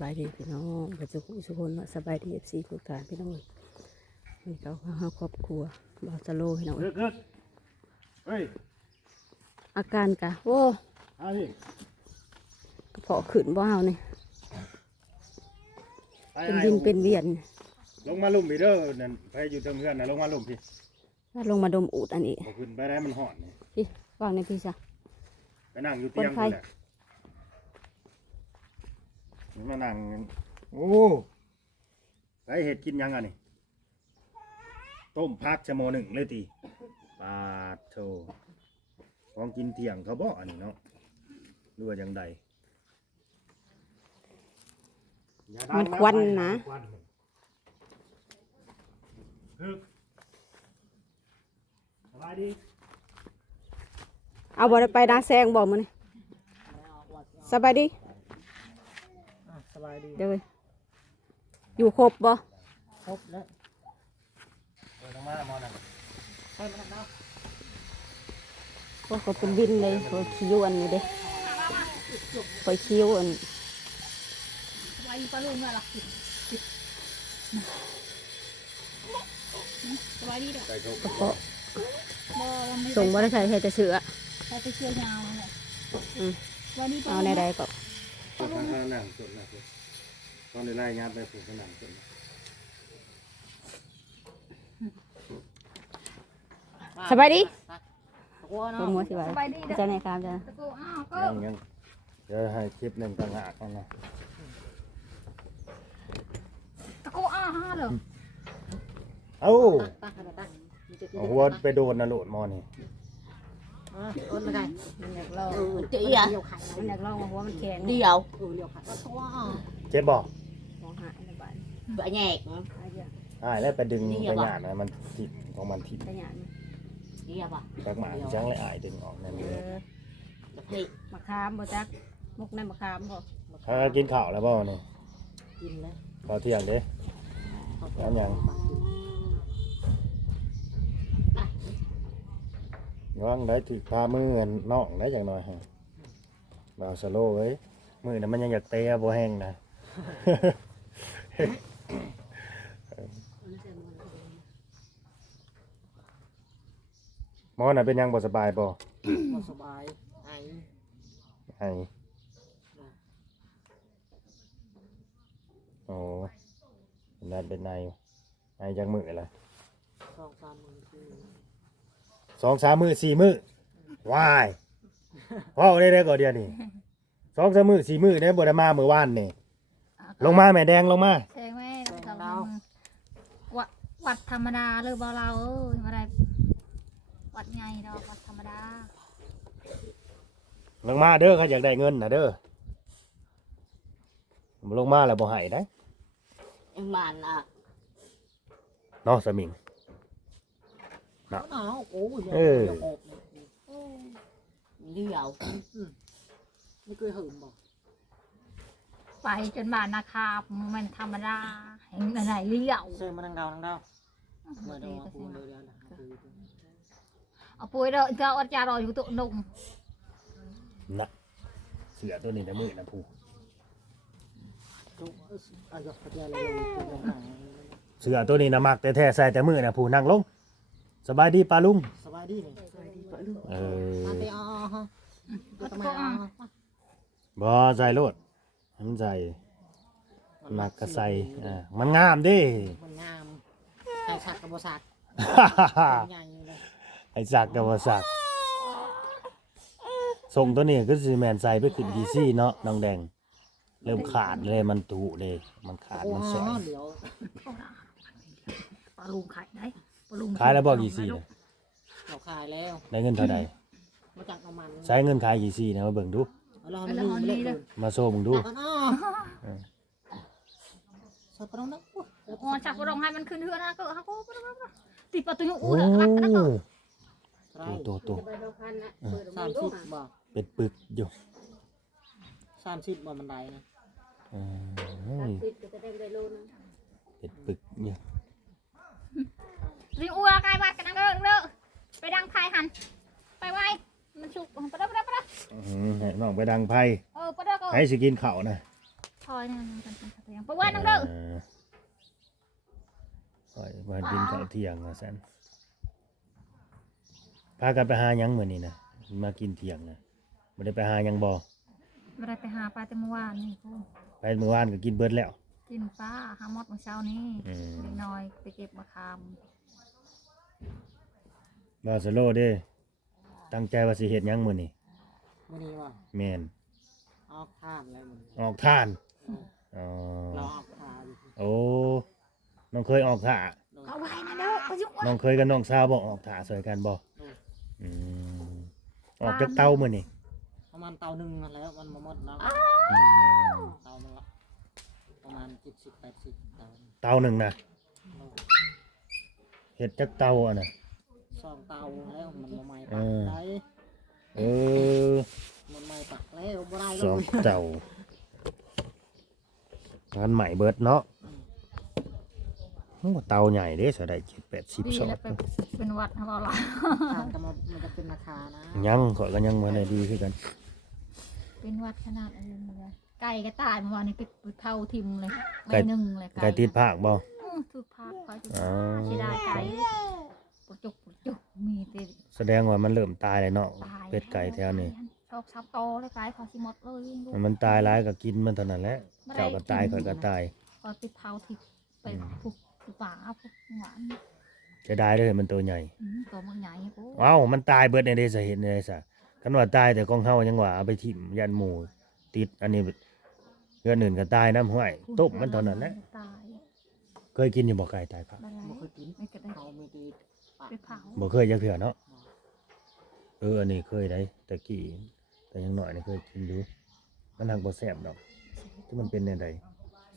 บายดีพี่น้องปัจจุบันทุกคนสบายดีFCทุกท่านพี่น้องนี่เขาห้าครอบครัวบาสโลพี่น้องเฮ้ยอาการกะโอ้กระเพาะขึ้นบ่เฮานี่เป็นดินเป็นเวียนลงมาลุ่มพี่เด้อนั่นไปอยู่เทิงเฮือนน่ะลงมาลุ่มพี่ถ้าลงมาดมอูดอันนี้บ่ขึ้นไปได้มันฮ้อนนี่พี่วางในพี่ซะไปนั่งอยู่เตียงนี่แหละมานั่งโอ้ไปเฮ็ดกินยังอ่ะนี่ต้มผักชั่วโมงหนึ่งเลยติปาดโธของกินเที่ยงเขาบ่อันนี้เนาะหรือว่าจังใดมันควันนะสบายดีเอาบ่ได้ไปนาแซงบอกมื้อนี่สบายดีสบายดีเดี๋ยวอยู่ครบบ่ครบแล้วต้องมาหมอนั่นใช่มั้ยเนาะพวกก็เป็นวินเลยพวกคิวอันนี้เด้พวกคิวอันไว้ปลาลุงอะไรสบายดีดอกกระเพาะส่งบ่ได้ใส่ให้แต่เสือใส่ไปเชือยาวนั่นแหละวันนี้เอาในใดก็ส่วนทางหนังส่วนนะตอนในไล่งานไปผูกผนังส่วนสบายดีผมมัวสบายจะไหนครับจ้ะยังเดี๋ยวให้คลิปหนึ่งต่างหากนะตะโกอ้าฮ่าเหรอเอาหัวไปโดนนะโหลดมอนี่โอนอะไรมันอยากลองจีอ่ะมันอยากลองหัวมันแข็งเดี่ยวเดี่ยวขาดตัวเจ็บบอกมองหาในบ้านตัวแหกแล้วไปดึงไปหยาดนะมันทิ่ของมันทิ่ไปหยาดเดี่ยวป่ะจากหมาจังเลยดึงออกนั่นเลยมะขามบ่จักมุกในมะขามบ่กินข้าวแล้วบ่เนี่ยกินแล้วข้าวเที่ยงเด้แล้วยังว่างได้ถือพามือน้องได้อย่างน้อยฮะบ่าวสโลไว้มือนั้นมันยังอยากเตะบ่แห้งนะหมอน่ะเป็นยังบ่สบายบ่สบายไอโอ้เป็นในไอจังมืออะไร2-3 มื้อ4 มื้อวายว้าวได้ก่อนเดียวนี่2-3 มื้อ4 มื้อได้บ่ได้มาเมื่อวานนี่ลงมาแม่แดงลงมาแดงแม่เราวัดธรรมดาเลยบ่เราอะไรวัดใหญ่ดอกวัดธรรมดาลงมาเด้อใครอยากได้เงินนะเด้อลงมาแล้วบ่ให้ได้ยังมันอ่ะเนาะสมิงเนาะโอ้ยเดี่ยวไม่เคยหืมบ่ไปจนบ้านนาคามันธรรมดาเห็นอะไรเลี้ยวเสื้อมันดังดาวเมื่อเดี๋ยวพูดเดี๋ยวเอาปุ้ยเด้อจะอดจารออยู่ตุ่นมนะเสือตัวนี้นะมือนะผู้เสือตัวนี้นะมักแต่แท้ใส่แต่มือนะผู้นั่งลงสบายดีปลาลุงสบายดีนี่มาเตะฮะบ่ใส่โลดมันใส่มักกระใส่มันงามดิมันงามใส่สักกับบ่สักไอ้สักกับบ่สักส่งตัวนี้ก็สิแมนใส่ไปขึ้นดีซี่เนาะน้องแดงเริ่มขาดเลยมันตุเลยมันขาดมันสอยปลาลุงขายได้ขายแล้วบอกกี่ซี่เลยเราขายแล้วได้เงินเท่าใดมาจากประมาณใช้เงินขายกี่ซี่นะมาเบิ่งดูมาโซ่มึงดูสดปรงนะอ๋อจักปรงให้มันขึ้นเฮือนะก็ฮักก็ติดประตูอู่ตัว30บ่เป็นปึกอยู่30บ่มันได้นะเป็นปึกอยู่รีอู่กายบ้านกันนั่งเด้อไปดังไพ่หันไปไว้มันชุกไปเด้อน้องไปดังไพ่ให้สิกินข้าวนะ ถอยนั่นกันเป็นเตียงเพราะว่านั่งเด้อ ข่อยมากินข้าวเที่ยงว่าซั่นพากันไปหาหยังมื้อนี้นะมากินเที่ยงนะบ่ได้ไปหาหยังบ่ ไม่ได้ไปหาปลาแต่เมื่อวานนี่คุณ ไปเมื่อวานก็กินเบิดแล้ว กินปลาหาหมดเมื่อเช้านี้ อืม เล็กน้อยไปเก็บมะขาม บ่สโลเด้ตั้งใจว่าสิเฮ็ดหยังมื้อนี้ มื้อนี้ว่า แม่น ออกข้ามแล้วมื้อนี้ ออกทานอ๋อ เราออกข้ามอยู่ โอ้น้องเคยออกท่า เอาไว้นะเด้อประยุกต์ น้องเคยกับน้องสาวบ่ออกท่าสวยกันบ่อืมออกจากเตามื้อนี้ ประมาณเตาหนึงนั่นแล้วมันบ่หมดแล้ว อืม เตามันละประมาณ70 80เตา เตาหนึงน่ะเฮ็ดจากเตาอ่ะน่ะ สองเตาแล้วมันบ่ไหม้ เอ ปัก อ ได้ เออ มันไหม้ปักแล้วบ่ได้เล สอง ย เตา งานใหม่เบิดเนาะโอ้เตาใหญ่เด้สะได้7-80 ดี สอ แล้ว ด เป็นวัดนะเราละ ทางก็มันจะเป็นราคานะ ยังข่อยก็ยังบ่ได้ดีคือกัน เป็นวัดขนาดอะไรเลยไก่ก็ตายเมื่อวานนี้ไปเผาทิมเลย ไก่ หนึ่งเลย ไก่ติดภาคบ่ ทุกภาคคอยทุก อ๋อ เสียดายไก่ปุจุกมีแต่ แสดงว่ามันเริ่มตายแล้วเนาะ ตาย เป็ดไก่แถวนี้ ชอบซับโตเลยไก่ขอสิหมดเลยลูก มันตายหลายก็กินมันเท่านั้นแหละเจ้าก็ตายข่อยก็ตาย คอยไปเผาทิมไปผูกป่าผูกหวาน จะได้เด้อมันตัวใหญ่ ตัวมันใหญ่โอ้ เอ้ามันตายเบิดในเดซะเห็นในซะคันว่าตายแต่ของเฮายังว่าเอาไปทิ่มยันหมู่ติดอันนี้เรือนอื่นก็ตายน้ำห้วยต้มมันเท่านั้นแหละ ตาย เคยกินอยู่บ่ไก่ตายผัก อะไร บ่เคยกิน ไม่กระได้ เขามีดีปะ ไปเผา บ่เคยจักเทื่อเนาะอันนี้เคยได้แต่กี้แต่ยังน้อยนี่เคยกินอยู่มันหักบ่แซ่บดอกที่มันเป็นแนวใด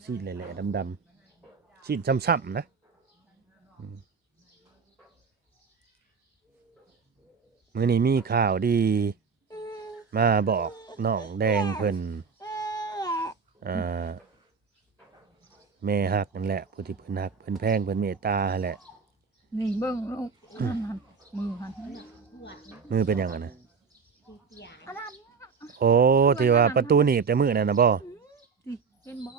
ซีดแหล่ๆดำๆซีดซ้ำๆนะมื้อนี้มีข่าวดี มาบอกน้องแดงเพิ่นแม่ฮักนั่นแหละผู้ที่เพิ่นฮักเพิ่นแพงเพิ่นเมตตาหั่นแหละ นี่เบิ้งลูกหันมือหัน มือเป็นหยังอะนะ อันนั้น โอ้ที่ว่าประตูหนีบแต่มือนั่นน่ะบ่ ดิเห็นบ่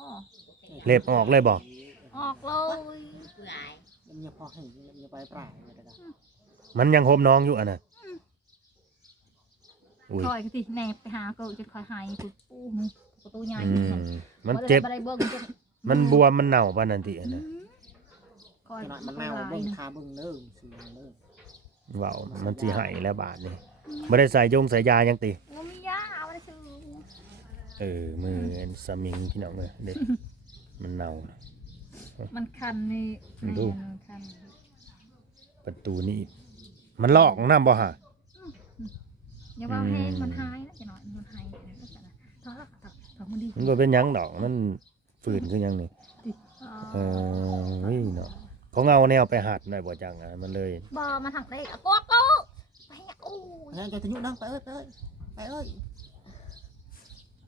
เล็บออกเลยบ่ ออกเลย มันอย่าพอให้มันอย่าไปปลายเลยก็ได้ มันยังโฮมน้องอยู่อันน่ะอุ้ย คอยก็ติแนบไปหาเกิดจะคอยหายปุ๊บปูมือประตูใหญ่ มันเจ็บ อะไรเบิ้งจะ มันบวมมันเน่าปานนั้นติอันน่ะ คอย ขนาดมันแมวเบิ่งคาเบิ่งเด้อสิเด้อ เว้ามันสิให้แล้วบาดนี่บ่ได้ใส่ใส่ยายังติ งมียาเอาไปซื้อ มืออันสมิงพี่น้องเอ้ยเด็กมันเน่า มันคันนี่ ดู มันคัน ประตูนี่มันลอกน้ำบ่ฮะ อย่าว่าให้มันหายนะจะหน่อยมันหายถอดละถอดมันดี มันบ่เป็นหยังดอกมันฝืนคือหยังนี่ เออ เฮ้ยเนาะเขาเอาแนวไปหัดหน่อยบ่จังอ่ะมันเลย บ่มันหักได้อะกอกกูไปโอ้ เฮ้ยจะยุ่งดังไปเอ้ยไปเอ้ย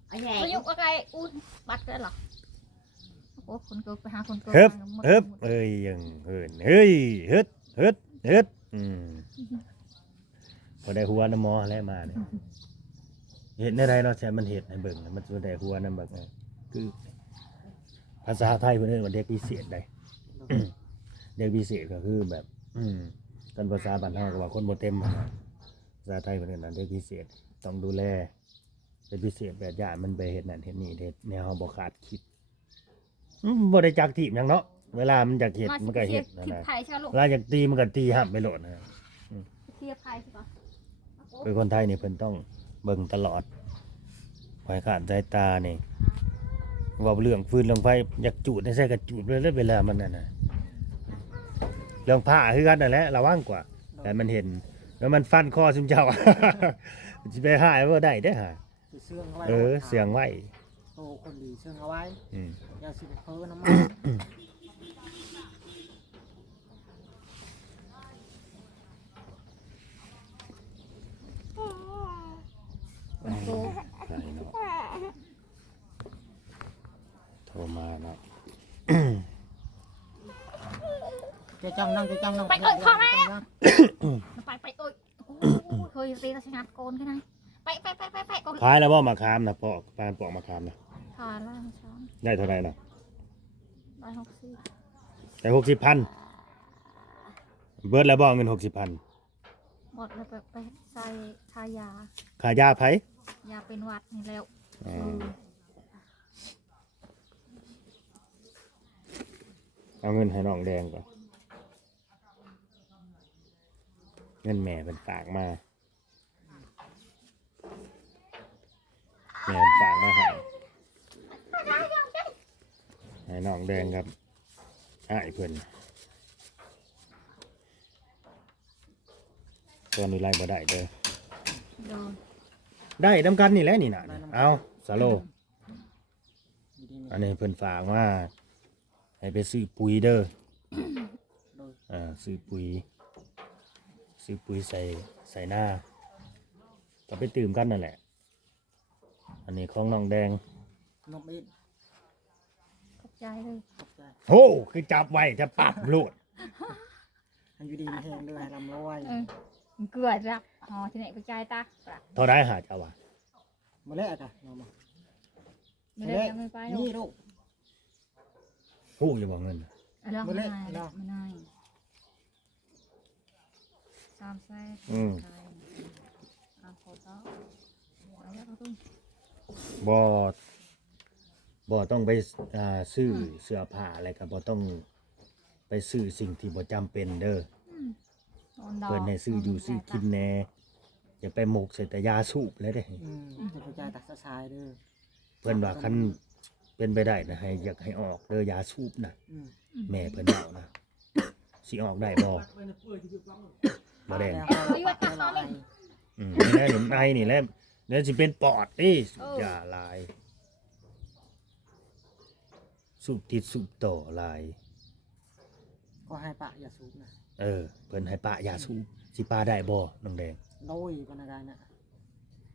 ไปยุกอะไรอุ้นบัดกันหรอโอ้คนเกิดไปหาคนเกิด เฮ้บเอ้ยยังเฮินเฮ้ยเฮ็ดพอได้หัวน้ำหมอแล้วมาเนี่ยเห็ดในใดเนาะแซ่มันเห็ดให้เบิ่งมันสิได้หัวน้ำบักคือภาษาไทยเพิ่นเรียกว่าเด็กพิเศษได้ เด็กพิเศษก็คือแบบกันภาษาบ้านเฮาก็ว่าคนบ่เต็มอะนะภาษาไทยเพิ่นเอิ้นว่าเด็กพิเศษต้องดูแลเป็นพิเศษแบบญาติมันไปเฮ็ดนั่นเฮ็ดนี่เฮ็ดแนวเฮาบ่คาดคิดบ่ได้จักทีมหยังเนาะเวลามันอยากเฮ็ดมันก็เฮ็ดนั่น คิด น่ะ ไทยใช่ไหมลูก เวลาอยากตีมันก็ตีห้ามไปโลดนะ เทียบไทยใช่ปะ คือคนไทยนี่เพิ่นต้องเบิ่งตลอดไว้ขาดสายตานี่เว้าเรื่องฟืนเรื่องไฟอยากจูดให้ใส่ก็จูดเลยเวลามันนั่นน่ะเรื่องผ้าคือกันนั่นแหละระวังกว่า แต่มันเห็นแล้วมันฟันคอซุมเจ้า สิไปหายบ่ได้เด้อฮะ เสื่องเอาไว้ เสียงไว้ โตคนดีเสื่องเอาไว้ อืม อย่าสิเพ้อน้ำมัน มันโต ใช่เนาะโทรมาเนาะ จะจ้องนั่ง ไปเอ้ยพ่อแม่ไปเอ้ยเคยตีราชนัดโกนกันไงไปโกน ขายแล้วบ่มะขามนะปอกปานปอกมะขามนะ ข ายแล้วช้อน ได้เท่าไหร่น่ะ ได้60 ได้60,000เบิดแล้วบ่เงิน60,000 หมดแล้วไปใส่ทายา ค่ายาไผ ยาเป็นหวัดนี่แล้ว เอาเงินให้น้องแดงก่อนเงินแม่เป็นฝากมาแม่เป็นฝากมาให้น้องแดงครับอ้ายเพิ่นตอนนี้ไล่บ่ได้เด้อ โดน ได้นำกันนี่แหละนี่น่ะเอาสาโล อยู่ดีมี อันนี้เพิ่นฝากว่าให้ไปซื้อปุ๋ยเด้อ โดย ซื้อปุ๋ยใส่หน้าก็ไปตื่มกันนั่นแหละอันนี้ของน้องแดง นมเอ็ด ขอบใจเลย ขอบใจ โอ้คือจับไว้จะปรับโลด ให้อยู่ดีมีแห้งด้วยลำร้อย มันเกลือจับอ๋อที่ไหนไปจ่ายตาปรับ เท่าไรหาเจ้าวะ มาแล้วจ้ะนม ไม่ได้ยังไม่ไปหรอก นี่ลูก ฮู้อยู่บ่เงิน เรื่อง มื้อ ไม่ เล็ก ได้ เนาะ ไม่ได้3 แสน อืม ใช่ขอต่อเอาแล้วก็ต้อง บ่ต้องไปซื้อเสื้อผ้าอะไรก็บ่ต้องไปซื้อสิ่งที่บ่จำเป็นเด้อ โอนดอก เพิ่นให้ซื้ออยู่ซื้อกินแหน่อย่าไปหมกใส่แต่ยาสูบเลยเด้ จะกระจายตักสายเด้อ เพิ่นว่าคันเป็นไปได้นะให้อยากให้ออกเด้อยาสูบน่ะ แม่เพิ่นเอานะสิออกได้บ่บ่แดง แล้วเขาไปไล่ นี่แหละหนุ่มไอนี่แหละแล้วสิเป็นปอดนี่อย่าลาย สูบติดสูบต่อลาย ก็ให้ปะอย่าสูบนะ เพิ่นให้ป้ายาสูบสิป้าได้บ่น้องแดง โดยปนการน่ะ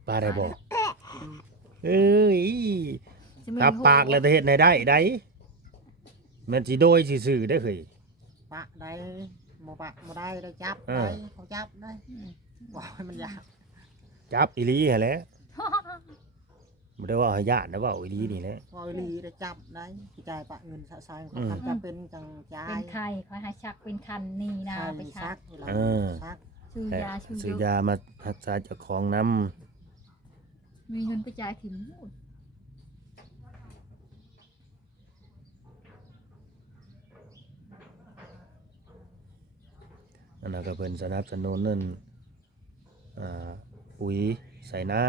ป้าได้บ่เอ้ย จะมี กับปากแล้วแต่เฮ็ดให้ได้มันสิโดยสิซื่อได้อเฮ้ย ปะได้โมปะโมได้ได้จับ เอ ได้ อ เขาจับได้บอกให้มันยาก จับอีหลีหั่นแหละบ่ได้ว่าให้ญาตินะว่าอีหลีนี่แหละ ว่าลีได้จับได้กระจายปะเงินสะสายของคันจะเป็นจังจ่า เป็ ย นไข่คอยให้ชักเป็นคันนี่นะ ใช่ ไปชั ซั ก กเวลาซัก ซื้อยาซื้อ ซื้อ เย ยา อะ มารักษาเจ้าของนำ มีเงินไปจ่ายถิ่นนู่น อันนั้นก็เพิ่นสนับสนุนนั่นปุ๋ยใส่หน้า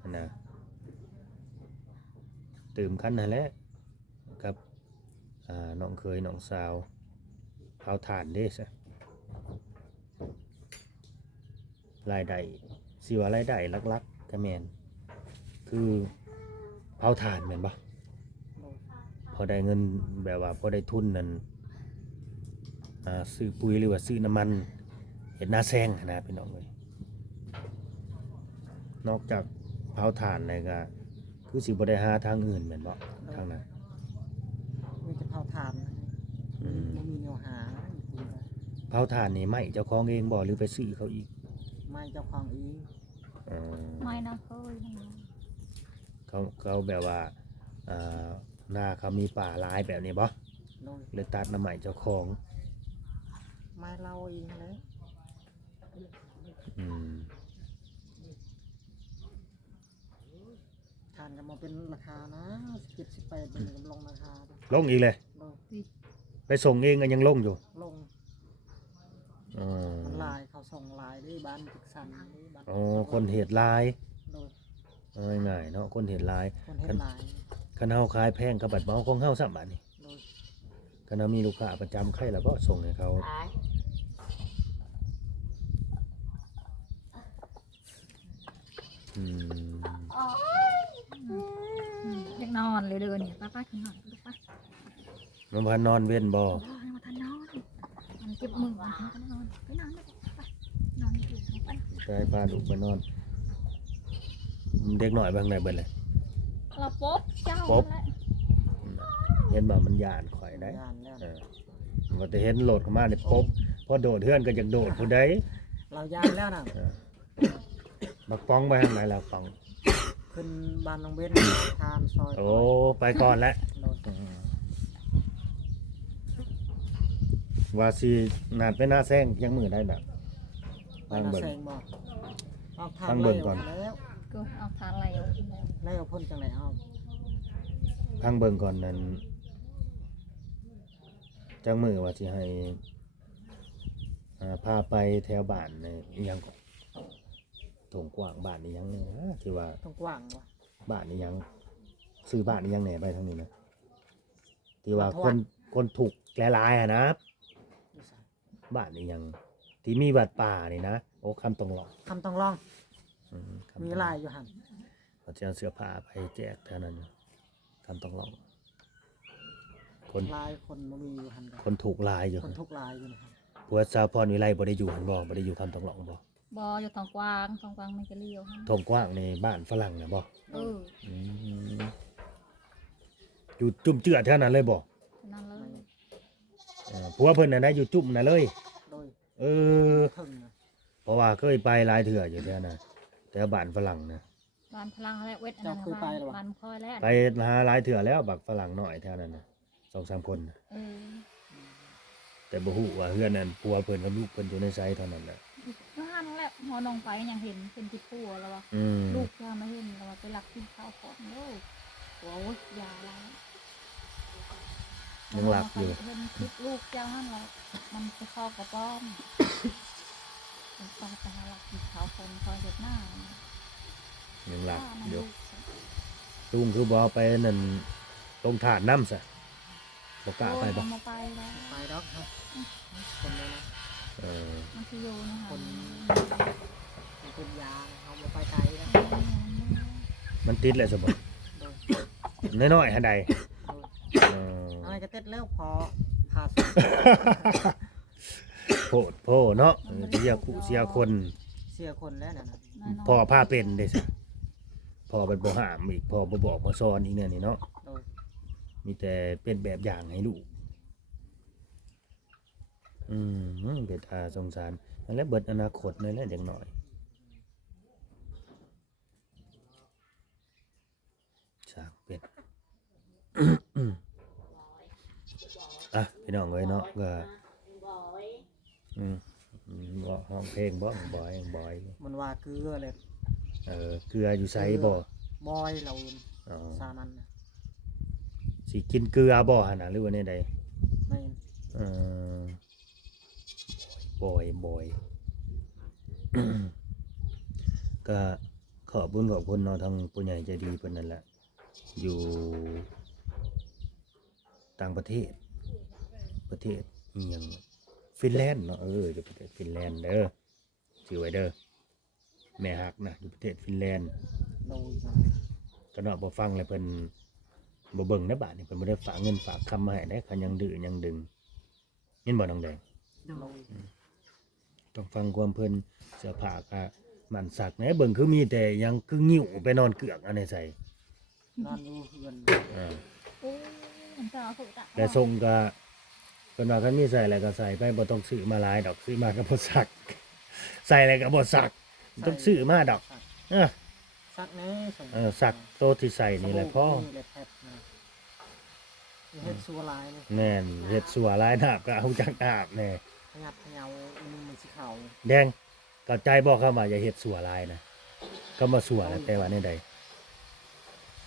อันน่ะตื่มคันนั่นแหละกับน้องเคยน้องสาวเผาถ่านเด้ซะรายได้สิว่ารายได้หลักๆก็แม่นคือเผาถ่านแม่นบ่พอได้เงินแบบว่าพอได้ทุนนั่นซื้อปุ๋ยหรือว่าซื้อน้ำมันเห็ดหน้าแซงนะพี่น้องเลยนอกจากเผาถ่านเลยก็คือสิบ่ได้หาทางอื่นแม่นบ่ทางนั้น มีจะเผาถ่านไม่มีเนื้อหาอยู่คุณ เผาถ่านนี่ไม่เจ้าของเองบ่หรือไปซื้อเขาอีก ไม่เจ้าของเอง ไม่นะเคย เขาแบบว่าหน้าเขามีป่าหลายแบบนี้บ่ โดย เลยตัดน้ำใหม่เจ้าของ ไม่เล่าเองเลย อืม ทานกันมาเป็นราคานะ78เป็นลงราคา ลงอีกเลย โดย ไปส่งเองก็ยังลงอยู่ ลง อ๋อ มันลายเขาส่งลายที่บ้านตึกสันนี่บ้าน อ๋อคนเห็ดลาย โดย เอาง่ายๆเนาะคนเห็ดลาย คนเห็นลาย คันเฮาขายแพงกับบัดเมาของเฮาซ้ำบัดนี้ โดย คันเฮามีลูกค้าประจำใครแล้วก็ส่งให้เขาอืม อยากนอนเลยเดินเนี่ยป้าขึ้นหน่อยลูกป้า น้องพันนอนเว้นบ่ ให้มาทันนอนมันเก็บมือมาทันนอนไปนอนเลยไปนอนอยู่ไป ใช่พาลูกไปนอน เด็กหน่อยบางไหนเบิดเลย เราป๊บเจ้า ป๊บ แล้ว เห็นบ่มันย่านข่อยได้ ยานแล้ว ว่าแต่เห็นโหลดเข้ามาเนี่ยปุ๊บพอโดดเฮือนก็อยากโดดผู้ใด เรายานแล้วนะ บักป้องไปทางไหนล่ะป้อง ขึ้นบ้านน้องเบนทานซอย โอ้ไปก่อนแล้ว โดน ว่าสินาดไปหน้าแซงยังมือได้แบบ ไปนาแซงบ่เอาทา ฟั น งเบิ่งก่อน แล้ว ก็เอาทานอะไรเอาแล้ว แล้วพ่นจังไหนเอา พังเบิ่งก่อนนั้นจังมือว่าสิให้พาไปแถวบ้านในอิหยังก่อนถงกว้างบ้านนี่ยังนี่นะที่ว่า ต้องกว้างว่ะ บ้านนี่ยังซื้อบ้านนี่ยังแหน่ไปทางนี้นะที่ว่า บ้านท ค วด นคนถูกหลายๆอะนะ อยู่ไส บ้านนี่ยังที่มีบัดป่านี่นะโอ้คำตรงหลอก คำต้องลอง คำ มีลายอยู่หั่น เขาจะเอาเสื้อผ้าไปแจกเท่านั้นอยู่คำตรงหลอกคน ลายคนบ่มีอยู่หั่น คนถูกลายอยู่ คนทุกลายอยู่นะครับ ผัวสาวพรวิไลบ่ได้อยู่หันบ่บ่ได้อยู่คำตรงหลอกบ่ บออยู่ทองกวางมันก็เลี้ยวให้ ทงกว้างในบ้านฝรั่งนะบ่ เออ อืมอยู่จุ่มเจือเท่านั้นเลยบ่ นั่นเลย ผัวเพิ่นน่ะได้อยู่จุ่มน่ะเลย โดย เออ ถึงนะ เพราะว่าเคยไปหลายเถื่ออยู่แถวน่ะแถวบ้านฝรั่งนะ บ้านพลังและเวทอันนั้นบ้านคอยแล้ว ไปหาหลายเถื่อแล้วบักฝรั่งน้อยแถวนั้นน่ะ2-3คนน่ะ เออ แต่บ่ฮู้ว่าเฮือนนั้นผัวเพิ่นกับลูกเพิ่นอยู่ในไสเท่านั้นแหละ บ้านแล้วพอน้องไปยังเห็นเป็นที่ปัวแล้ววะ อืม ลูกยังไม่เห็นแล้วไปหลักกินข้าวของเลยโอ้ยยาแล้ว ยังหลับอยู่ เห็นคลิปลูกเจ้านั่นแหละมันไปคอกระป้อมเป็นตาตาหลักกินข้าวคนคอยเด็ดหน้า ยังหลับ มัน อยู่ ลูก ลุงคือบ่เอาไปนั่นลงถาดน้ำซะบ่กล้าไปบ่ มาไปแล้ว ไปดอกครับคนนั้นนะ เออ มันคืออยู่นะคะ มันเป็นยาเขาบ่ไปไกลนะ มันติดเลยสมบัติ โดย น้อยๆหันใด โดยอะไรก็เต็ดแล้วพอผ่า โพดโพเนาะเสียคู่เสียคน เสียคนแล้วน่ะนะ พ่อพาเป็นเด้ซะพ่อเป็นบ่ห้ามอีกพ่อบ่บอกบ่สอนอีกเนี่ยนี่เนาะ โดย มีแต่เป็นแบบอย่างให้ลูกเป็นตาสงสารนั่นแหละเบิดอนาคตนั่นแหละเด็กน้อยสร้างเป็น อ่ะพี่น้องเอ้ยเนาะก็บ่ห้องเพลงบ่บ่อยบ่อย มันว่าเกลือเลย เกลืออยู่ไสบ่ บอยเรา อ๋อ สามันนะ สิกินเกลือบ่หั่นน่ะหรือว่าแนวใด ไม่ เอ่อบ่อย ก็ขอบคุญขอบคุณเนาะทางผู้ใหญ่ใจดีเพิ่นนั่นแหละอยู่ต่างประเทศอีหยังฟินแลนด์เนาะอยู่ประเทศฟินแลนด์เด้อชื่อไว้เด้อแม่ฮักนะอยู่ประเทศฟินแลนด์ โดย ก็เนาะบ่ฟังแล้วเพิ่นบ่เบิ่งนะบาดนี้เพิ่นบ่ได้ฝากเงินฝากคำมาให้ได้เขายังดื้อยังดึงเห็นบ่น้องแดง โดย ต้องฟังความเพิ่นเสื้อผ้าก็มันสักแหน่เบิ่งคือมีแต่ยังคืองิ้วไปนอนเกือกอันนี้ใส่ นอนอยู่เฮือน อ่า โอ้มันจะเอาสุดอะ แต่ทรงก็เพิ่นว่าคันมีใส่อะไรก็ใส่ไปบ่ต้องซื้อมาหลายดอกซื้อมาก็บ่สัก ใส่อะไรก็บ่สักต้องซื้อมาดอกเออ ซักแน่ สักโตะที่ใส่นี่แหละพ่อ นี่แหละแพทย์นะเฮ็ดสัวลายนี่ แม่นเฮ็ดสัวหลายนาบก็เอาจักอาบแน่ ขยับขยาวมันสิเขา แดงเข้าใจบ่เข้ามาอย่าเฮ็ดสัวหลายนะก็มาสัวแล้วแต่ว่าแนวใด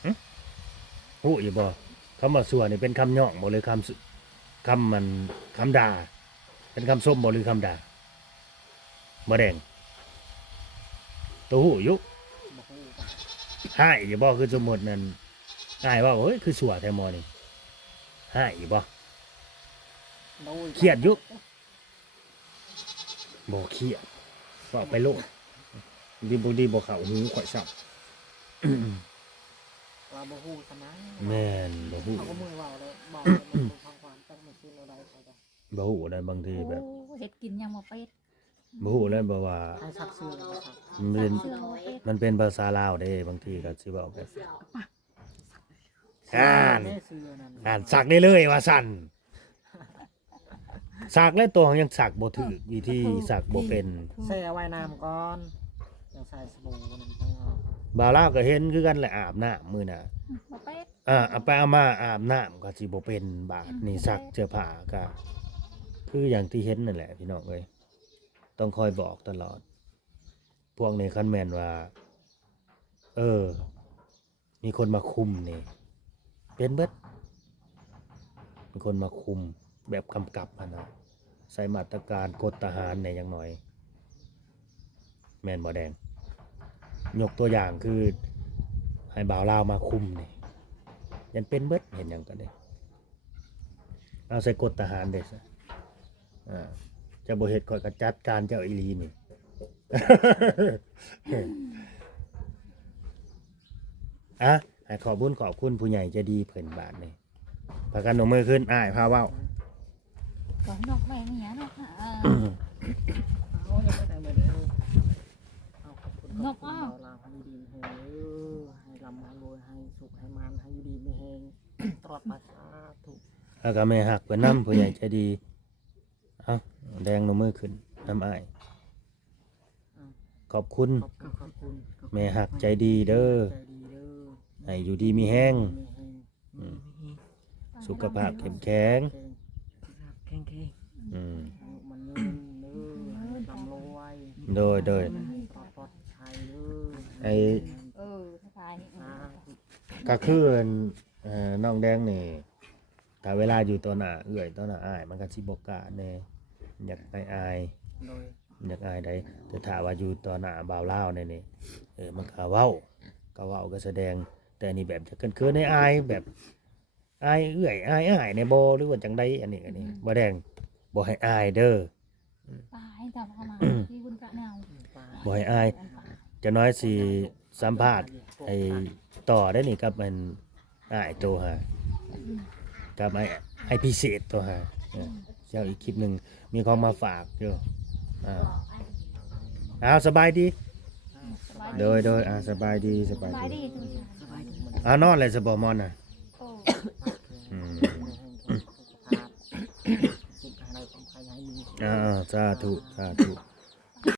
หึฮู้อยู่บ่คำว่าสัวนี่เป็นคำย่องบ่หรือคำมันคำด่าเป็นคำส้มบ่หรือคำด่าบ่แดงตัวฮู้อยู่ บ่ฮู้ ให้อยู่บ่คือสมมุตินั่นอ้ายว่าเฮ้ยคือสัวแท้หมอนี่ให้อยู่บ่ โดย เครียดอยู่บ่เครียดว่าไปโลดดีบ่เข้าหูข่อยซับ ว่าบ่ฮู้ซะนะ แม่นบ่ฮู้ เขาก็มือเว้าเลยบอกเลยมันฟังความตั้งมันคือเอาได้เขาจะ บ่ฮู้ได้บางทีแบบ โอ้เห็ดกินยังมาเป็ด บ่ฮู้แล้วบ่ว่า ให้ซักเสื้อแล้วก็ซัก มันเป็น เสื้อมาเป็ด มันเป็นภาษาลาวเด้บางทีก็สิเว้าแบบอ่าน แม่เสื้อนั่น อ่านสักได้เลยว่าสั่นสักแล้วตัวยังสักบ่ถูกวิธีสักบ่เป็น แช่ไว้น้ำก่อนยังใส่สบู่นั่นต้องเอา บ่าวลาวก็เห็นคือกันแหละอาบน้ำมื้อน่ะ บ่เป็ด เอาไปเอามาอาบน้ำก็สิบ่เป็นบาดนี่ซักเสื้อผ้าก็คืออย่างที่เห็นนั่นแหละพี่น้องเอ้ยต้องคอยบอกตลอด พวกนี้คันแม่นว่า มีคนมาคุมนี่เป็นเบิดมีคนมาคุมแบบกำกับอะนะใส่มาตรการกฎทหารในอย่างน้อย แม่นบ่แดง ยกตัวอย่างคือให้บ่าวลาวมาคุมนี่ยันเป็นเบิดเห็นหยังกันเด้เอาใส่กฎทหารเด้ซะจะบ่เฮ็ดข่อยก็จัดการเจ้าอีหลีนี่ ให้ขอบคุญขอบคุณผู้ใหญ่ใจะดีเพิ่นบาทนี่พากันหนมมือขึ้นอ้ายพาเว้า ก่อนนกแม่นี่นก เอายังไม่แต่งเลยเอาขอบคุณขอบคุณเราให้ดีให้ให้ลำให้รวยให้สุขให้มันให้ดีมีแหงตลอดไปสาธุ แล้วก็แม่ฮักเพิ่นนำผู้ใหญ่ใจดีเอาแดงหนมมือขึ้นนำอ้ายขอบคุณ ขอบคุณ แม่ฮักใจดีเด้อ ใจดีเด้อ ให้อยู่ดีมีแห้ง มีแหง สุขภาพเข้มแข็ง แข็ง อืม มันเงินเด้อลำรวย โดย ปลอดภัยเด้อ ไอ้ สบายนี่ ก็คือน้องแดงนี่ถ้าเวลาอยู่ตัวหน้าเอื้อยตัวหน้าอ้ายมันก็สิบ่กล้าแน่อยากอาย โดย อยากอายได้แต่ถ้าว่าอยู่ตัวหน้าบ่าวลาวนี่มันก็เว้าก็แสดงแต่นี่แบบจะเกินๆให้อายแบบอายเอื้อยอายในบ่หรือว่าจังไดอันนี้บ่แดงบ่ให้อายเด้อ ปลาให้จับเข้ามาที่คุณกระแนว บ่ให้อายจะน้อยสิสัมภาษณ์ไอ้ต่อได้นี่กับมันอ้ายโตหากับไอ้พิเศษตัวหาเจ้าอีกคลิปหนึงมีของมาฝากอยู่สบายดีโดยสบายดี สบายดี นอนเลยสบอมอนน่ะ โอ้ สาธุ